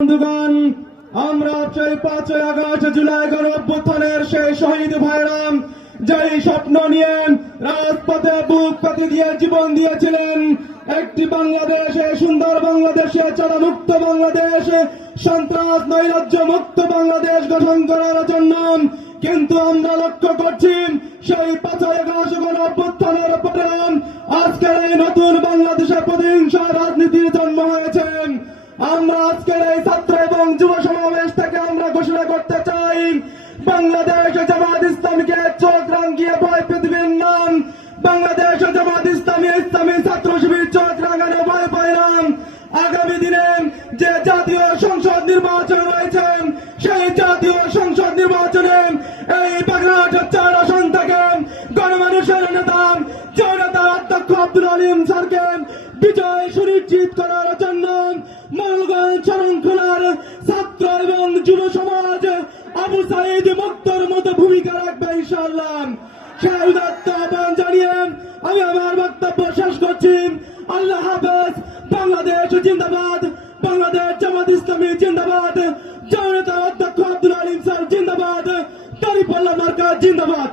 বন্ধুগণ, আমরা সেই 5ই আগস্ট জুলাই গণ অভ্যুত্থানের সেই শহীদ ভাইরাম যেই স্বপ্ন নিয়ে রাজপথে বুক পাতি দিয়ে জীবন দিয়েছিলেন একটি বাংলাদেশে, সুন্দর বাংলাদেশে, চাঁদা মুক্ত বাংলাদেশ, সন্ত্রাস নৈরাজ্য মুক্ত বাংলাদেশ গঠন করার জন্য। কিন্তু আমরা লক্ষ্য করছি সেই 5ই আগস্ট গণ অভ্যুত্থানের পরে আজকের এই নতুন বাংলাদেশে প্রতিহিংস রাজনীতির জন্ম হয়েছে। আমরা আজকের এই ছাত্র এবং যুব সমাবেশ থেকে আমরা ঘোষণা করতে চাই, বাংলাদেশ জামাত ইসলামীকে চোখ রাঙিয়ে ভয় পৃথিবীর নাম। বাংলাদেশ জামাত ইসলামী ইসলামী ছাত্র শিবির চোখ রাঙানো ভয় পায় না। আগামী দিনে যে জাতীয় সংসদ নির্বাচন রয়েছে সেই জাতীয় সংসদ নির্বাচনে এই বাগেরহাট 4 আসন থেকে গণমানুষের নেতা জনতা অধ্যক্ষ আব্দুল আলিম স্যারকে বিজয় সুনিশ্চিত করার জন্য মালগঞ্জ শরণখোলার ছাত্র এবং যুব সমাজ আবু সাইদ মুক্তর মতো ভূমিকা রাখবে ইনশাআল্লাহ। সেই উদাত্ত আহ্বান জানিয়ে আমি আমার বক্তব্য শেষ করছি। আল্লাহ হাফেজ। বাংলাদেশ জিন্দাবাদ, বাংলাদেশ জামাত ইসলামী জিন্দাবাদ, জনতা অধ্যক্ষ আব্দুল আলিম স্যার জিন্দাবাদ, দাঁড়িপাল্লা মার্কা জিন্দাবাদ।